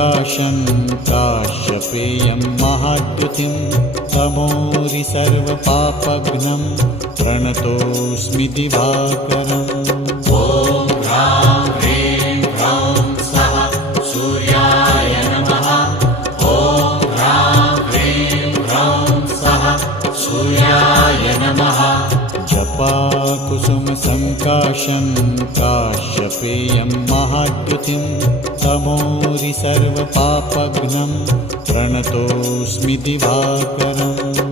सङ्काशं काश्यपेयं महाद्युतिं तमोरि सर्वपापघ्नं प्रणतोऽस्मि दिवाकरम्। ॐ ह्रां ह्रीं ह्रौं स्वः सूर्याय नमः। ॐ ह्रां ह्रीं ह्रौं स्वः सूर्याय नमः। जपाकुसुमसङ्काशं काश्यपेयं महाद्युतिं तमोरि सर्वपापघ्नं प्रणतोऽस्मि दिवाकरम्।